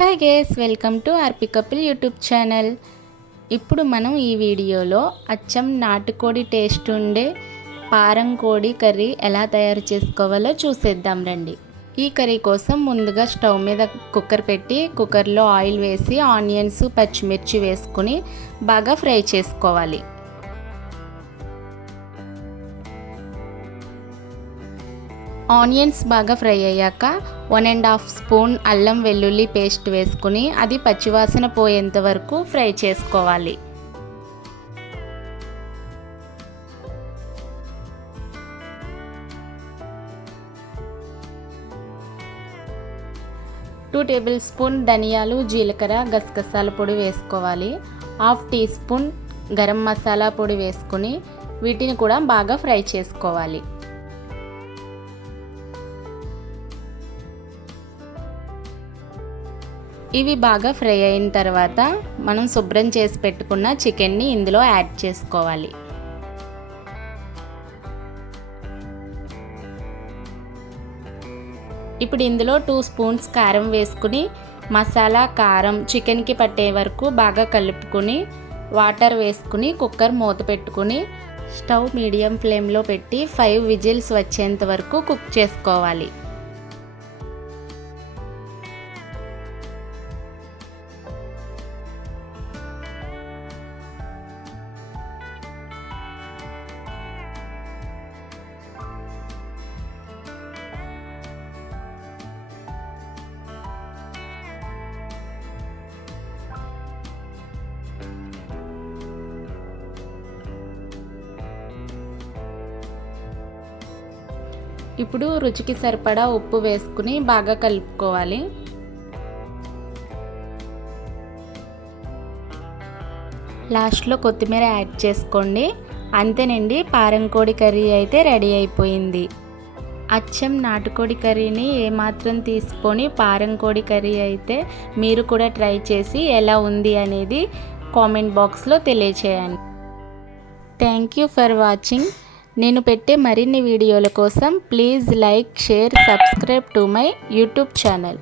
Hi guys, welcome to RP couple YouTube channel. ఇప్పుడు మనం ఈ వీడియోలో అచ్చం నాటుకోడి టేస్ట్ ఉండే పారం కోడి కర్రీ ఎలా తయారు చేసుకోవాలో చూసేద్దాం రండి. ఈ కర్రీ కోసం ముందుగా స్టవ్ మీద కుక్కర్ పెట్టి కుక్కర్లో ఆయిల్ వేసి ఆనియన్స్ పచ్చిమిర్చి వేసుకుని బాగా ఫ్రై చేసుకోవాలి. ఆనియన్స్ బాగా ఫ్రై అయ్యాక 1.5 స్పూన్ అల్లం వెల్లుల్లి పేస్ట్ వేసుకుని అది పచ్చివాసన పోయేంత వరకు ఫ్రై చేసుకోవాలి. టూ టేబుల్ స్పూన్ ధనియాలు జీలకర్ర గసగసాల పొడి వేసుకోవాలి. 1/2 టీ స్పూన్ గరం మసాలా పొడి వేసుకుని వీటిని కూడా బాగా ఫ్రై చేసుకోవాలి. ఇవి బాగా ఫ్రై అయిన తర్వాత మనం శుభ్రం చేసి పెట్టుకున్న చికెన్ని ఇందులో యాడ్ చేసుకోవాలి. ఇప్పుడు ఇందులో 2 స్పూన్స్ కారం వేసుకుని మసాలా కారం చికెన్కి పట్టే వరకు బాగా కలుపుకొని వాటర్ వేసుకుని కుక్కర్ మూత పెట్టుకుని స్టవ్ మీడియం ఫ్లేమ్లో పెట్టి 5 విజిల్స్ వచ్చేంత వరకు కుక్ చేసుకోవాలి. ఇప్పుడు రుచికి సరిపడా ఉప్పు వేసుకుని బాగా కలుపుకోవాలి. లాస్ట్లో కొత్తిమీర యాడ్ చేసుకోండి. అంతేనండి, పారం కోడి కర్రీ అయితే రెడీ అయిపోయింది. అచ్చం నాటుకోడి కర్రీని ఏమాత్రం తీసుకొని పారం కోడి కర్రీ అయితే మీరు కూడా ట్రై చేసి ఎలా ఉంది అనేది కామెంట్ బాక్స్లో తెలియచేయండి. Thank you for watching. నేను పెట్టే మరిన్ని వీడియోల కోసం please like, share, subscribe to my YouTube channel.